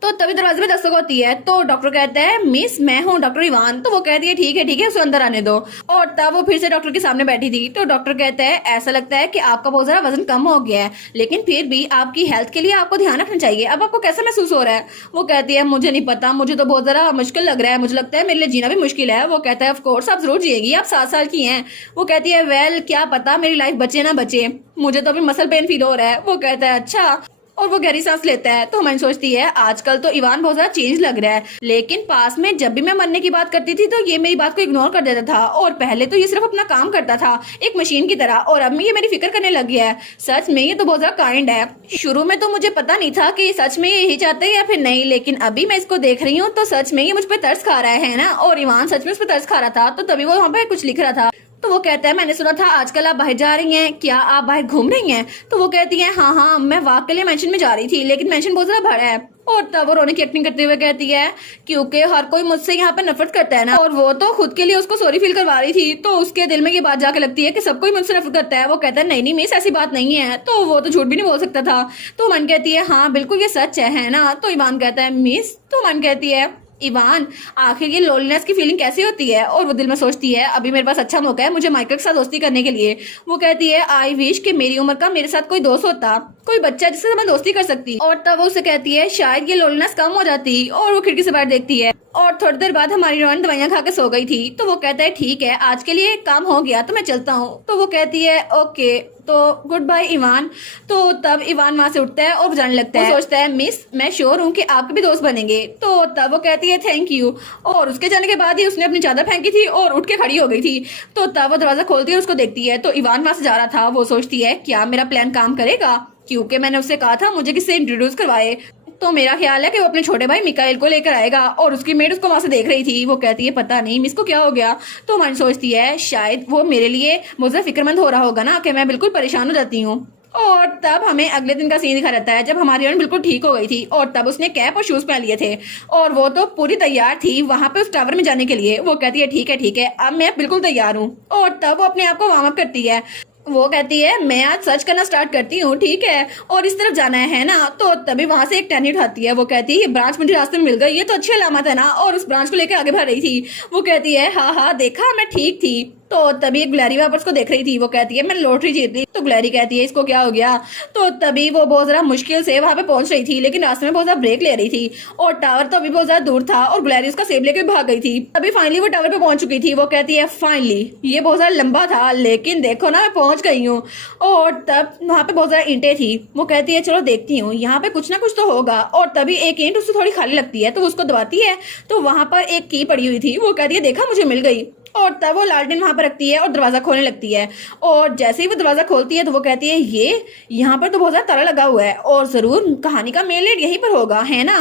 तो तभी दरवाजे में दस्तक होती है। तो डॉक्टर कहता है मिस मैं हूँ डॉक्टर इवान। तो वो कहती है ठीक है उसे अंदर आने दो। और तब वो फिर से डॉक्टर के सामने बैठी थी। तो डॉक्टर कहता है ऐसा लगता है कि आपका बहुत ज्यादा वजन कम हो गया है, लेकिन फिर भी आपकी हेल्थ के लिए आपको ध्यान रखना चाहिए। अब आपको कैसा महसूस हो रहा है। वो कहती है मुझे नहीं पता, मुझे तो बहुत ज्यादा मुश्किल लग रहा है, मुझे लगता है मेरे लिए जीना भी मुश्किल है। वो कहता है ऑफ कोर्स आप जरूर जिएगी, आप 7 साल की हैं। वो कहती है वेल क्या पता मेरी लाइफ बचे ना बचे, मुझे तो अभी मसल पेन फील हो रहा है। वो कहता है अच्छा, और वो गहरी सांस लेता है। तो मन सोचती है आजकल तो इवान बहुत ज्यादा चेंज लग रहा है, लेकिन पास में जब भी मैं मरने की बात करती थी तो ये मेरी बात को इग्नोर कर देता था। और पहले तो ये सिर्फ अपना काम करता था एक मशीन की तरह, और अब ये मेरी फिक्र करने लग गया है। सच में ये तो बहुत ज्यादा काइंड है। शुरू में तो मुझे पता नहीं था कि सच में ये यही चाहते हैं या फिर नहीं, लेकिन अभी मैं इसको देख रही हूँ तो सच में ये मुझ पर तरस खा रहा है ना। और इवान सच में उस पर तरस खा रहा था, तो तभी वो वहाँ पे कुछ लिख रहा था। तो वो कहता है मैंने सुना था आजकल आप बाहर जा रही हैं, क्या आप बाहर घूम रही हैं। तो वो कहती है हाँ मैं वॉक के लिए मेंशन में जा रही थी, लेकिन मेंशन बहुत ज्यादा बड़ा है। और तब वो रोने की एक्टिंग करते हुए कहती है क्योंकि हर कोई मुझसे यहाँ पे नफरत करता है ना। और वो तो खुद के लिए उसको सॉरी फील करवा रही थी, तो उसके दिल में ये बात जाके लगती है कि सब कोई मुझसे नफरत करता है। वो कहता है नहीं मिस ऐसी बात नहीं है। तो वो तो झूठ भी नहीं बोल सकता था। तो मन कहती है हाँ बिल्कुल ये सच है ना। तो इवान कहता है मिस। तो मन कहती है इवान आखिर ये लोनलीनेस की फीलिंग कैसी होती है। और वो दिल में सोचती है अभी मेरे पास अच्छा मौका है मुझे माइकल के साथ दोस्ती करने के लिए। वो कहती है आई विश कि मेरी उम्र का मेरे साथ कोई दोस्त होता, कोई बच्चा जिससे मैं दोस्ती कर सकती। और तब वो उसे कहती है शायद ये लोनलीनेस कम हो जाती। और वो खिड़की से बाहर देखती है और थोड़ी देर बाद हमारी रोहन दवाइयां खा के सो गई थी। तो वो कहता है ठीक है आज के लिए काम हो गया तो मैं चलता हूँ। तो वो कहती है ओके तो गुड बाय इवान। तो तब इवान वहां से उठता है और जाने लगता है। वो सोचता है मिस मैं श्योर हूँ कि आपके भी दोस्त बनेंगे। तो तब वो कहती है थैंक यू। और उसके जाने के बाद ही उसने अपनी चादर फेंकी थी और उठ के खड़ी हो गई थी। तो तब वो दरवाजा खोलती है और उसको देखती है। तो इवान वहां से जा रहा था। वो सोचती है क्या मेरा प्लान काम करेगा, क्योंकि मैंने उससे कहा था मुझे किससे इंट्रोड्यूस करवाए। तो मेरा ख्याल है कि वो अपने छोटे भाई मिकाइल को लेकर आएगा। और उसकी मेड उसको वहां से देख रही थी। वो कहती है पता नहीं मिस को क्या हो गया। तो मन सोचती है शायद वो मेरे लिए मुझे फिक्रमंद हो रहा होगा ना कि मैं बिल्कुल परेशान हो जाती हूँ। और तब हमें अगले दिन का सीन दिखा रहता है जब हमारी रन बिल्कुल ठीक हो गई थी और तब उसने कैप और शूज पहन लिए थे और वो तो पूरी तैयार थी वहां पे उस टावर में जाने के लिए। वो कहती है ठीक है अब मैं बिल्कुल तैयार हूँ। और तब वो अपने आप को वार्म अप करती है। वो कहती है मैं आज सर्च करना स्टार्ट करती हूँ ठीक है, और इस तरफ जाना है ना। तो तभी वहां से एक टहनी उठाती है। वो कहती है ये ब्रांच मुझे रास्ते में मिल गई, ये तो अच्छी अलामत है ना। और उस ब्रांच को लेकर आगे बढ़ रही थी। वो कहती है हाँ देखा मैं ठीक थी। तो तभी ग्लैरी वहां पर उसको देख रही थी। वो कहती है मैं लॉटरी जीत ली। तो ग्लैरी कहती है इसको क्या हो गया। तो तभी वो बहुत ज्यादा मुश्किल से वहां पे पहुंच रही थी, लेकिन रास्ते में बहुत ज्यादा ब्रेक ले रही थी और टावर तो अभी बहुत ज्यादा दूर था और ग्लैरी उसका सेब लेके भाग गई थी। अभी फाइनली वो टावर पे पहुंच चुकी थी। वो कहती है फाइनली, ये बहुत ज्यादा लंबा था लेकिन देखो ना मैं पहुंच गई हूँ। और तब वहां पे बहुत ज्यादा ईंटें थी। वो कहती है चलो देखती हूँ यहाँ पे कुछ ना कुछ तो होगा। और तभी एक ईंट उसको थोड़ी खाली लगती है तो वो उसको दबाती है, तो वहां पर एक की पड़ी हुई थी। वो कहती है देखा मुझे मिल गई। और तब वो लालटेन वहां पर रखती है और दरवाजा खोलने लगती है। और जैसे ही वो दरवाजा खोलती है तो वो कहती है ये यहाँ पर तो बहुत ज्यादा ताला लगा हुआ है और जरूर कहानी का मेन लीड यहीं पर होगा, है ना।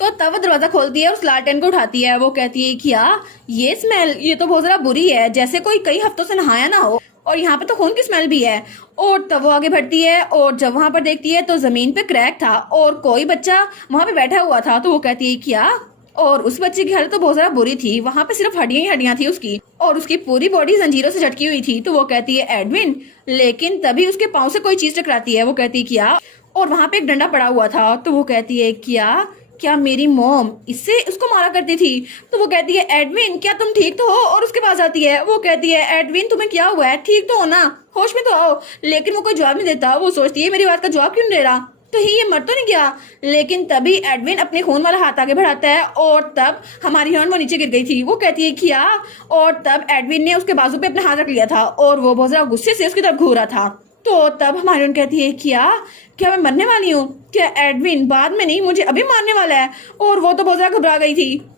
तो तब वो दरवाजा खोलती है, उस लालटेन को उठाती है। वो कहती है क्या ये स्मेल, ये तो बहुत ज्यादा बुरी है, जैसे कोई कई हफ्तों से नहाया ना हो और यहाँ पे तो खून की स्मेल भी है। और तब वो आगे बढ़ती है और जब वहां पर देखती है तो जमीन पे क्रैक था और कोई बच्चा वहां पे बैठा हुआ था। तो वो कहती है क्या, और उस बच्चे की हालत तो बहुत ज्यादा बुरी थी। वहां पे सिर्फ हड्डियां ही हड्डियां थी उसकी और उसकी पूरी बॉडी जंजीरों से झटकी हुई थी। तो वो कहती है एडविन, लेकिन तभी उसके पाँव से कोई चीज टकराती है। वो कहती है क्या, और वहां पे एक डंडा पड़ा हुआ था। तो वो कहती है क्या क्या मेरी मॉम इससे उसको मारा करती थी। तो वो कहती है एडविन क्या तुम ठीक तो हो, और उसके पास आती है। वो कहती है एडविन तुम्हें क्या हुआ है, ठीक तो हो ना, होश में तो आओ। लेकिन वो कोई जवाब नहीं देता। वो सोचती है मेरी बात का जवाब क्यों नहीं दे रहा, कहीं ये मर तो नहीं गया। लेकिन तभी एडविन अपने खून वाला हाथ आगे बढ़ाता है और तब हमारी हीरोइन वो नीचे गिर गई थी। वो कहती है क्या, और तब एडविन ने उसके बाजू पे अपना हाथ रख लिया था और वो बहुत ज्यादा गुस्से से उसकी तरफ घूर रहा था। तो तब हमारी हीरोइन कहती है क्या क्या मैं मरने वाली हूँ, क्या एडविन बाद में नहीं मुझे अभी मारने वाला है। और वो तो बहुत ज्यादा घबरा गई थी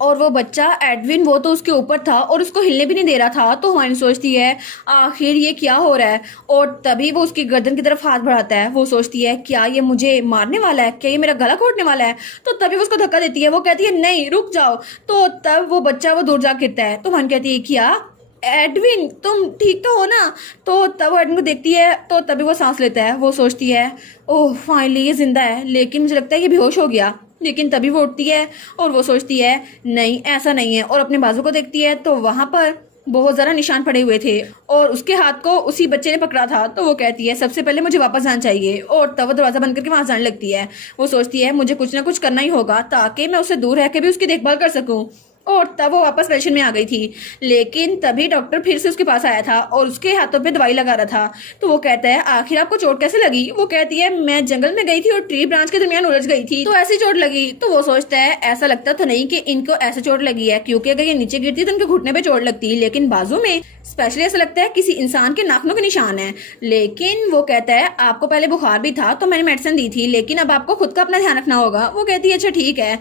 और वो बच्चा एडविन वो तो उसके ऊपर था और उसको हिलने भी नहीं दे रहा था। तो हमारी सोचती है आखिर ये क्या हो रहा है। और तभी वो उसकी गर्दन की तरफ हाथ बढ़ाता है। वो सोचती है क्या ये मुझे मारने वाला है, क्या ये मेरा गला घोटने वाला है। तो तभी वो उसको धक्का देती है। वो कहती है नहीं रुक जाओ। तो तब वो बच्चा वो दूर जा गिरता है। तो हमारी कहती है क्या एडविन तुम ठीक तो हो ना। तो तब वो एडविन को देखती है तो तभी वो सांस लेता है। वो सोचती है ओह फाइनली ये जिंदा है, लेकिन मुझे लगता है ये बेहोश हो गया। लेकिन तभी वो उठती है और वो सोचती है नहीं ऐसा नहीं है, और अपने बाजू को देखती है तो वहां पर बहुत ज्यादा निशान पड़े हुए थे और उसके हाथ को उसी बच्चे ने पकड़ा था। तो वो कहती है सबसे पहले मुझे वापस जाना चाहिए। और तब वो दरवाजा बंद करके वहां जाने लगती है। वो सोचती है मुझे कुछ ना कुछ करना ही होगा ताकि मैं उससे दूर रह के भी उसकी देखभाल कर सकूं। और तब वो वापस पेशेंट में आ गई थी, लेकिन तभी डॉक्टर फिर से उसके पास आया था और उसके हाथों पे दवाई लगा रहा था। तो वो कहता है आखिर आपको चोट कैसे लगी। वो कहती है मैं जंगल में गई थी और ट्री ब्रांच के दरमियान उलझ गई थी तो ऐसी चोट लगी। तो वो सोचता है ऐसा लगता तो नहीं कि इनको ऐसे चोट लगी है, क्योंकि अगर ये नीचे गिरती तो इनके घुटने पे चोट लगती, लेकिन बाजू में स्पेशली ऐसा लगता है किसी इंसान के नाखूनों के निशान है। लेकिन वो कहता है आपको पहले बुखार भी था तो मैंने मेडिसिन दी थी, लेकिन अब आपको खुद का अपना ध्यान रखना होगा। वो कहती है अच्छा ठीक है।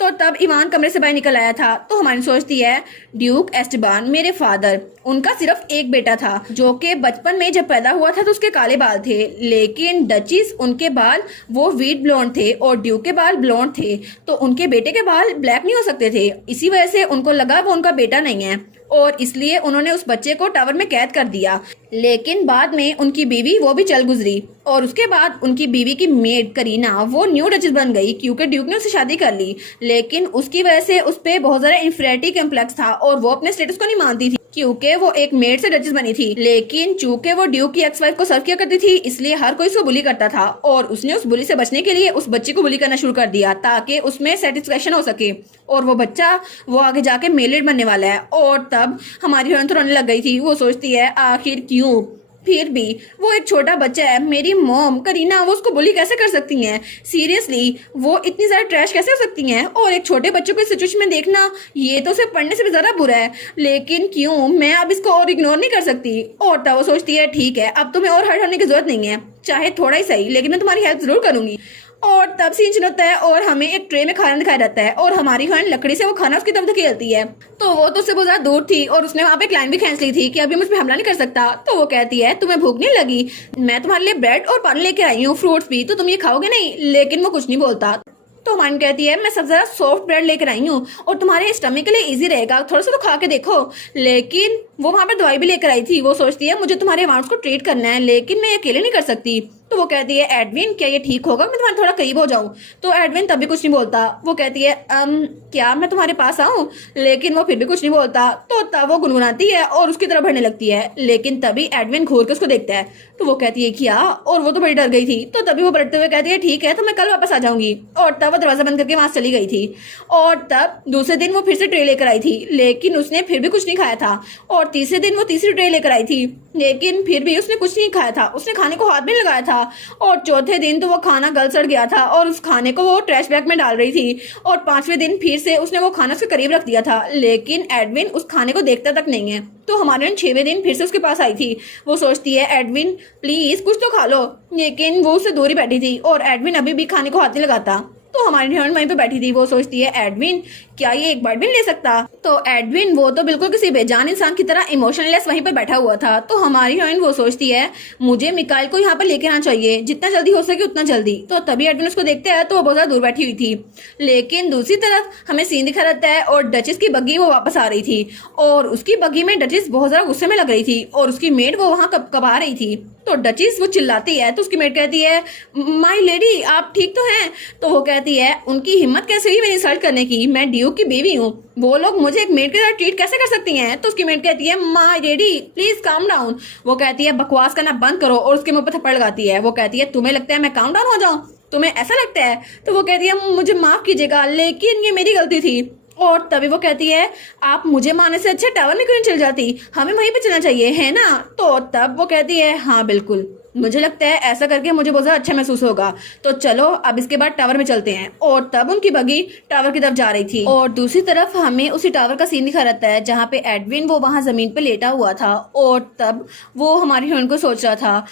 तो तब इवान कमरे से बाहर निकल आया था। तो हमारी सोचती है ड्यूक एस्टेबान मेरे फादर, उनका सिर्फ एक बेटा था जो कि बचपन में जब पैदा हुआ था तो उसके काले बाल थे, लेकिन डचिस उनके बाल वो व्हीट ब्लॉन्ड थे और ड्यूक के बाल ब्लॉन्ड थे। तो उनके बेटे के बाल ब्लैक नहीं हो सकते थे, इसी वजह से उनको लगा वो उनका बेटा नहीं है और इसलिए उन्होंने उस बच्चे को टावर में कैद कर दिया। लेकिन बाद में उनकी बीवी वो भी चल गुजरी और उसके बाद उनकी बीवी की मेड करीना वो न्यू डचेस बन गई क्योंकि ड्यूक ने उससे शादी कर ली। लेकिन उसकी वजह से उस पर बहुत ज्यादा इंफीरियरिटी कॉम्प्लेक्स था और वो अपने स्टेटस को नहीं मानती थी क्योंकि वो एक मेड से डचेस बनी थी। लेकिन चूंकि वो ड्यूक की एक्स वाइफ को सर्व किया करती थी इसलिए हर कोई उसको बुली करता था और उसने उस बुली से बचने के लिए उस बच्चे को बुली करना शुरू कर दिया ताकि उसमें सेटिस्फेक्शन हो सके और वो बच्चा वो आगे जाके मेल बनने वाला है। और तब हमारी हीरोइन तो रोने लग गई थी। वो सोचती है आखिर क्यों, फिर भी वो एक छोटा बच्चा है, मेरी मॉम करीना वो उसको बुली कैसे कर सकती हैं, सीरियसली वो इतनी ज्यादा ट्रैश कैसे हो सकती हैं। और एक छोटे बच्चों को इस सिचुएशन में देखना ये तो उसे पढ़ने से भी ज्यादा बुरा है, लेकिन क्यों मैं अब इसको और इग्नोर नहीं कर सकती। और तब वो सोचती है ठीक है अब तुम्हें और हर्ट होने की जरूरत नहीं है, चाहे थोड़ा ही सही लेकिन मैं तुम्हारी हेल्प जरूर करूंगी। और तब सीन चल होता है और हमें एक ट्रे में खाना दिखाया जाता है और हमारी हीरोइन लकड़ी से वो खाना उसकी तरफ धकेलती है। तो वो तो उससे बहुत ज्यादा दूर थी और उसने वहां पे एक लाइन भी खींच ली थी कि अभी मुझ पे हमला नहीं कर सकता। तो वो कहती है तुम्हें भूख नहीं लगी, मैं तुम्हारे लिए ब्रेड और पानी लेके आई हूँ, फ्रूट्स भी, तो तुम ये खाओगे नहीं। लेकिन वो कुछ नहीं बोलता। तो हमारी कहती है मैं सबसे ज्यादा सॉफ्ट ब्रेड लेकर आई हूँ और तुम्हारे स्टमक के लिए इजी रहेगा, थोड़ा सा तो खा के देखो। लेकिन वो वहां पर दवाई भी लेकर आई थी। वो सोचती है मुझे तुम्हारे अमाउंट्स को ट्रीट करना है लेकिन मैं अकेले नहीं कर सकती। तो वो कहती है एडविन क्या ये ठीक होगा मैं तुम्हारे थोड़ा करीब हो जाऊं? तो एडविन तभी कुछ नहीं बोलता। वो कहती है क्या मैं तुम्हारे पास आऊं? लेकिन वो फिर भी कुछ नहीं बोलता। तो तब वो गुनगुनाती है और उसकी तरफ बढ़ने लगती है, लेकिन तभी एडविन घूर के उसको देखता है। तो वो कहती है क्या? और वो तो बड़ी डर गई थी। तो तभी वो पलटते हुए कहती है ठीक है तो मैं कल वापस आ जाऊंगी। और तब वो दरवाजा बंद करके वहां चली गई थी। और तब दूसरे दिन वो फिर से ट्रे लेकर आई थी, लेकिन उसने फिर भी कुछ नहीं खाया था। और तीसरे दिन वो तीसरी ट्रे लेकर आई थी, लेकिन फिर भी उसने कुछ नहीं खाया था, उसने खाने को हाथ भी नहीं लगाया था। और चौथे दिन तो वो खाना गल सड़ गया था और उस खाने को वो ट्रैश बैग में डाल रही थी। और पांचवें दिन फिर से उसने वो खाना उसके करीब रख दिया था, लेकिन एडविन उस खाने को देखता तक नहीं है। तो हमारे छठवें दिन फिर से उसके पास आई थी। वो सोचती है एडविन प्लीज कुछ तो खा लो, लेकिन वो उससे दूर ही बैठी थी और एडविन अभी भी खाने को हाथ नहीं लगाता। तो हमारी हीरोइन वहीं पे बैठी थी। वो सोचती है एडविन क्या ये एक बाइट भी नहीं ले सकता? तो एडविन वो तो बिल्कुल किसी बेजान इंसान की तरह इमोशनलेस वहीं पर बैठा हुआ था। तो हमारी हीरोइन वो सोचती है मुझे मिकाइल को यहाँ पर लेके आना चाहिए, जितना जल्दी हो सके उतना जल्दी। तो तभी एडविन उसको देखते हैं तो वो बहुत ज्यादा दूर बैठी हुई थी। लेकिन दूसरी तरफ हमें सीन दिखा रहता है और डचेस की बग्गी वो वापस आ रही थी और उसकी बग्गी में डचेस बहुत ज्यादा गुस्से में लग रही थी और उसकी मेड वो वहां कबा रही थी। तो डचेस वो चिल्लाती है तो उसकी मेड कहती है माई लेडी आप ठीक तो हैं? तो वो कहती है उनकी हिम्मत कैसे हुई मेरी इंसल्ट करने की, मैं ड्यूक की बीवी हूँ, वो लोग मुझे एक मेड के साथ ट्रीट कैसे कर सकती हैं? तो उसकी मेड कहती है my lady please calm down. वो कहती है बकवास करना बंद करो और उसके मुंह पर थप्पड़ लगाती है। वो कहती है तुम्हें लगता है मैं काम डाउन हो जाऊं? तुम्हें ऐसा लगता है? तो वो कहती है मुझे माफ कीजिएगा लेकिन ये मेरी गलती थी। और तभी वो कहती है आप मुझे मारने से अच्छा टावर में क्यों नहीं चल जाती, हमें वहीं पे चलना चाहिए है ना? तो तब वो कहती है हाँ बिल्कुल, मुझे लगता है ऐसा करके मुझे बहुत ज्यादा अच्छा महसूस होगा, तो चलो अब इसके बाद टावर में चलते हैं। और तब उनकी बगी टावर की तरफ जा रही थी और दूसरी तरफ हमें उसी टावर का सीन दिखा रहता है जहाँ पे एडविन वो वहां जमीन पे लेटा हुआ था और तब वो हमारी हीरोइन को सोच रहा था।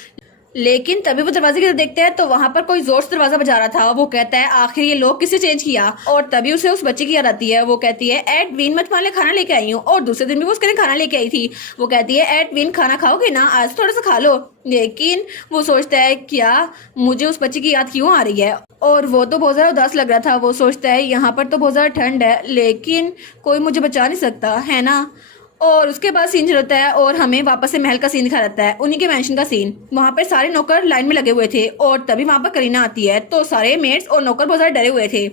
लेकिन तभी वो दरवाजे की तरफ देखते हैं तो वहां पर कोई जोर से दरवाजा बजा रहा था। वो कहता है आखिर ये लोग किससे चेंज किया? और तभी उसे उस बच्चे की याद आती है। वो कहती है एडविन मैं तुम्हारे लिए खाना लेके आई हूँ। और दूसरे दिन भी वो उसके लिए खाना लेके आई थी। वो कहती है एडविन खाना खाओगे ना, आज थोड़ा सा खा लो। लेकिन वो सोचता है क्या मुझे उस बच्चे की याद क्यों आ रही है? और वो तो बहुत ज्यादा उदास लग रहा था। वो सोचता है यहाँ पर तो बहुत ज्यादा ठंड है लेकिन कोई मुझे बचा नहीं सकता है ना। और उसके बाद सीन चलता है और हमें वापस से महल का सीन दिखा रहता है, उन्हीं के मेंशन का सीन। वहां पर सारे नौकर लाइन में लगे हुए थे और तभी वहां पर करीना आती है तो सारे मेड्स और नौकर बहुत ज्यादा डरे हुए थे।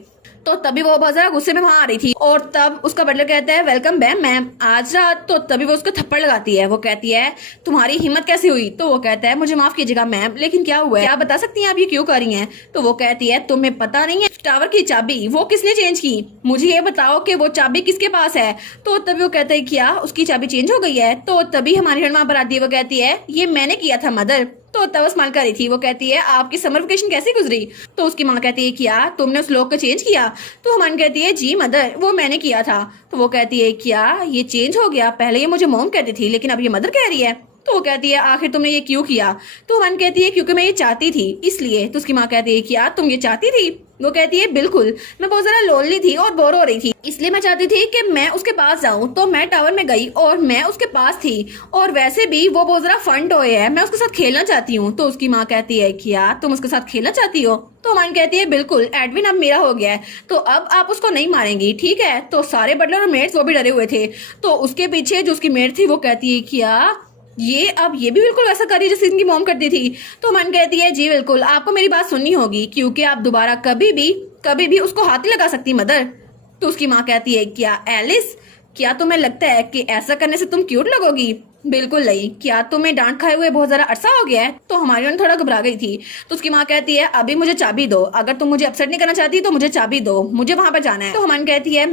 तो तभी वो बहुत ज्यादा गुस्से में वहां आ रही थी और तब उसका बटलर कहता है वेलकम मैम आज रात। तो तभी वो उसको थप्पड़ लगाती है। वो कहती है तुम्हारी हिम्मत कैसे हुई? तो वो कहता है मुझे माफ कीजिएगा मैम लेकिन क्या हुआ है, क्या बता सकती हैं आप ये क्यों कर रही हैं? तो वो कहती है तुम्हें पता नहीं है टावर की चाबी वो किसने चेंज की, मुझे ये बताओ कि वो चाबी किसके पास है? तो तभी वो कहता है क्या उसकी चाबी चेंज हो गई है? तो तभी हमारी हिरण वहां पर आती है। वो कहती है ये मैंने किया था मदर। तो तब स्माइल कर रही थी। वो कहती है आपकी समर वेकेशन कैसे गुजरी? तो उसकी माँ कहती है क्या तुमने उस लोग को चेंज किया? तो हमान कहती है जी मदर वो मैंने किया था। तो वो कहती है क्या ये चेंज हो गया, पहले ये मुझे मॉम कहती थी लेकिन अब ये मदर कह रही है। तो वो कहती है आखिर तुमने ये क्यों किया? तो हमान कहती है क्योंकि मैं ये चाहती थी इसलिए। तो उसकी माँ कहती है क्या तुम ये चाहती थी? वो कहती है बिल्कुल, मैं बहुत ज्यादा लोनली थी और बोर हो रही थी इसलिए मैं चाहती थी कि मैं उसके पास जाऊं। तो मैं टावर में गई और मैं उसके पास थी और वैसे भी वो बहुत ज्यादा फन टॉय है, मैं उसके साथ खेलना चाहती हूँ। तो उसकी माँ कहती है क्या तुम उसके साथ खेलना चाहती हो? तो मान कहती है बिल्कुल एडविन अब मेरा हो गया है तो अब आप उसको नहीं मारेंगी ठीक है? तो सारे बटलर और मेड्स वो भी डरे हुए थे। तो उसके पीछे जो उसकी मेड थी वो कहती है क्या ये अब ये भी बिल्कुल वैसा करी जैसे इनकी मॉम करती थी? तो मन कहती है जी बिल्कुल आपको मेरी बात सुननी होगी क्योंकि आप दोबारा कभी भी उसको हाथ नहीं लगा सकती मदर। तो उसकी माँ कहती है क्या एलिस क्या तुम्हें लगता है कि ऐसा करने से तुम क्यूट लगोगी? बिल्कुल नहीं, क्या तुम्हें डांट खाए हुए बहुत ज्यादा अरसा हो गया है? तो हमारी उन थोड़ा घबरा गई थी। तो उसकी माँ कहती है अभी मुझे चाबी दो, अगर तुम मुझे अपसेट नहीं करना चाहती तो मुझे चाबी दो, मुझे वहां पर जाना है। तो हमान कहती है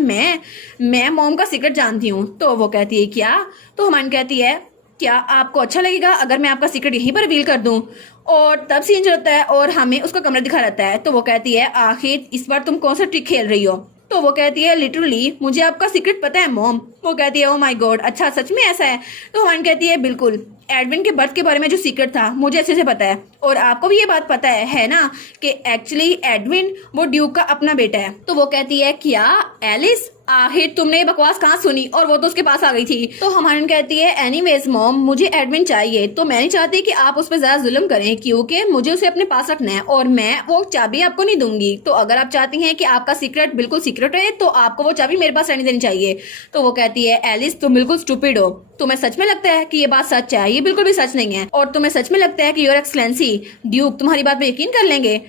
मैं मॉम का सीक्रेट जानती हूँ। तो वो कहती है क्या? तो हमान कहती है क्या आपको अच्छा लगेगा अगर मैं आपका सीक्रेट यहीं पर रिवील कर दूं? और तब सीन चलता है और हमें उसका कमरा दिखा रहता है। तो वो कहती है आखिर इस बार तुम कौन सा ट्रिक खेल रही हो? तो वो कहती है लिटरली मुझे आपका सीक्रेट पता है मॉम। वो कहती है ओ माय गॉड अच्छा सच में ऐसा है? तो हमान कहती है बिल्कुल एडविन के बर्थ के बारे में जो सीक्रेट था मुझे अच्छे से पता है और आपको भी ये बात पता है ना कि एक्चुअली एडविन वो ड्यूक का अपना बेटा है। तो वो कहती है क्या एलिस आखिर तुमने ये बकवास कहाँ सुनी, और वो तो उसके पास आ गई थी। तो हमारन कहती है एनीवेज मॉम, मुझे एडमिन चाहिए, तो मैं नहीं चाहती कि आप उस पर ज्यादा जुल्म करें, क्योंकि मुझे उसे अपने पास रखना है और मैं वो चाबी आपको नहीं दूंगी। तो अगर आप चाहती हैं कि आपका सीक्रेट बिल्कुल सीक्रेट है तो आपको वो चाबी मेरे पास रहने देनी चाहिए। तो वो कहती है एलिस, तुम बिल्कुल स्टूपिड हो, तुम्हें सच में लगता है कि ये बात सच है? ये बिल्कुल भी सच नहीं है। और तुम्हें सच में लगता है कि योर एक्सलेंसी ड्यूक तुम्हारी बात पे यकीन कर लेंगे?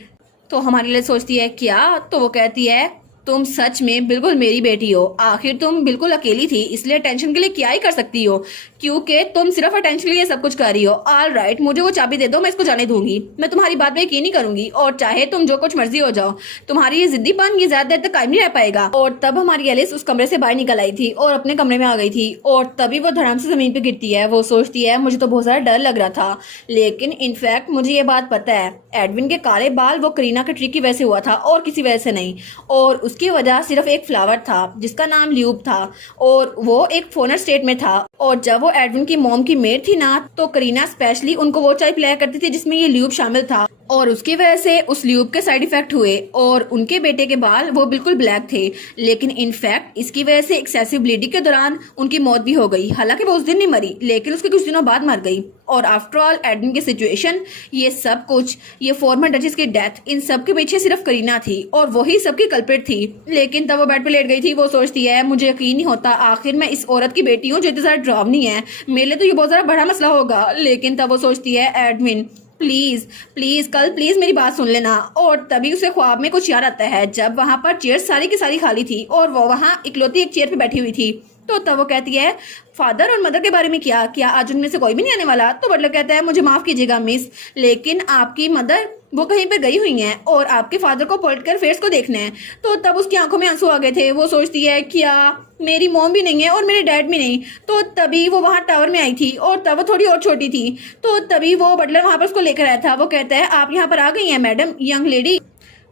तो हमारे लिए सोचती है क्या? तो वो कहती है तुम सच में बिल्कुल मेरी बेटी हो, आखिर तुम बिल्कुल अकेली थी, इसलिए टेंशन के लिए क्या ही कर सकती हो, क्योंकि तुम सिर्फ अटेंशन के लिए सब कुछ कर रही हो। ऑल राइट, मुझे वो चाबी दे दो, मैं इसको जाने दूंगी, मैं तुम्हारी बात में यकीन नहीं करूंगी, और चाहे तुम जो कुछ मर्जी हो जाओ, तुम्हारी ये जिद्दीपन ये ज्यादा देर तक कायम नहीं रह पाएगा। और तब हमारी एलिस उस कमरे से बाहर निकल आई थी और अपने कमरे में आ गई थी, और तभी वो धड़ाम से जमीन पे गिरती है। वो सोचती है मुझे तो बहुत सारा डर लग रहा था, लेकिन इनफैक्ट मुझे ये बात पता है, एडविन के काले बाल वो करीना के ट्रिक की वजह से हुआ था और किसी वजह से नहीं, और उसकी वजह सिर्फ एक फ्लावर था जिसका नाम ल्यूब था, और वो एक फोनर स्टेट में था। और जब वो एडविन की मॉम की मेड थी ना, तो करीना स्पेशली उनको वो चाय पिलाया करती थी जिसमें ये ल्यूब शामिल था, और उसकी वजह से उस ल्यूब के साइड इफेक्ट हुए और उनके बेटे के बाल वो बिल्कुल ब्लैक थे। लेकिन इनफैक्ट इसकी वजह से एक्सेसिव ब्लीडिंग के दौरान उनकी मौत भी हो गई। हालांकि वो उस दिन नहीं मरी, लेकिन उसके कुछ दिनों बाद मर गई। और आफ्टर ऑल एडविन की सिचुएशन, ये सब कुछ, ये फॉर्मर डचेस की डेथ, इन सब के पीछे सिर्फ करीना थी और वही सबकी कल्प्रिट थी। लेकिन तब वो बेड पे लेट गई थी। वो सोचती है मुझे यकीन नहीं होता, आखिर मैं इस औरत की बेटी हूँ जो इतनी ज्यादा डरावनी है, मेरे लिए तो ये बहुत ज्यादा बड़ा मसला होगा। लेकिन तब वो सोचती है एडमिन प्लीज प्लीज कल प्लीज मेरी बात सुन लेना। और तभी उसे ख्वाब में कुछ याद आता है जब वहां पर चेयर सारी की सारी खाली थी और वो वहां इकलौती एक चेयर पे बैठी हुई थी। तो तब वो कहती है फादर और मदर के बारे में क्या आज उनमें से कोई भी नहीं आने वाला? तो बटलर कहता है मुझे माफ कीजिएगा मिस, लेकिन आपकी मदर वो कहीं पर गई हुई हैं और आपके फादर को पॉलिटिकल अफेयर्स को देखना है। तो तब उसकी आंखों में आंसू आ गए थे। वो सोचती है क्या मेरी मॉम भी नहीं है और मेरे डैड भी नहीं। तो तभी वो वहां टावर में आई थी और तब वो थोड़ी और छोटी थी। तो तभी वो बटलर वहां पर उसको लेकर आया था। वो कहता है आप यहाँ पर आ गई हैं मैडम यंग लेडी।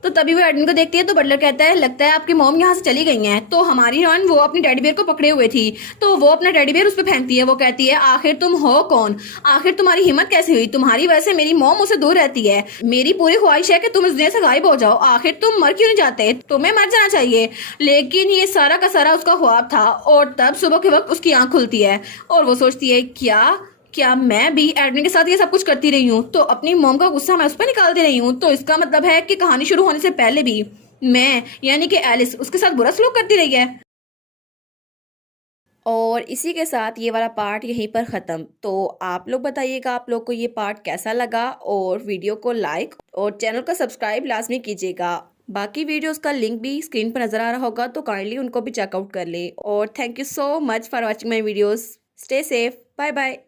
तो तभी वो एडमिन को देखती है तो बटलर कहता है लगता है आपकी मॉम यहाँ से चली गई हैं। तो हमारी हीरोइन वो अपनी टेडी बियर को पकड़े हुए थी, तो वो अपना टेडी बियर उस पर फेंकती है। वो कहती है आखिर तुम हो कौन, आखिर तुम्हारी हिम्मत कैसे हुई, तुम्हारी वजह से मेरी मॉम मुझसे दूर रहती है, मेरी पूरी ख्वाहिश है कि तुम इस दुनिया से गायब हो जाओ, आखिर तुम मर क्यों नहीं जाते, तुम्हें मर जाना चाहिए। लेकिन ये सारा का सारा उसका ख्वाब था। और तब सुबह के वक्त उसकी आंख खुलती है और वो सोचती है क्या मैं भी एडमिन के साथ ये सब कुछ करती रही हूँ, तो अपनी मॉम का गुस्सा मैं उस पर निकाल दे रही हूँ। तो इसका मतलब है कि कहानी शुरू होने से पहले भी मैं यानी कि एलिस उसके साथ बुरा सलूक करती रही है। और इसी के साथ ये वाला पार्ट यहीं पर ख़त्म। तो आप लोग बताइएगा आप लोग को ये पार्ट कैसा लगा, और वीडियो को लाइक और चैनल को सब्सक्राइब लाजमी कीजिएगा। बाकी वीडियोस का लिंक भी स्क्रीन पर नज़र आ रहा होगा, तो काइंडली उनको भी चेकआउट कर ले। और thank you so much for watching my videos. Stay safe, bye bye.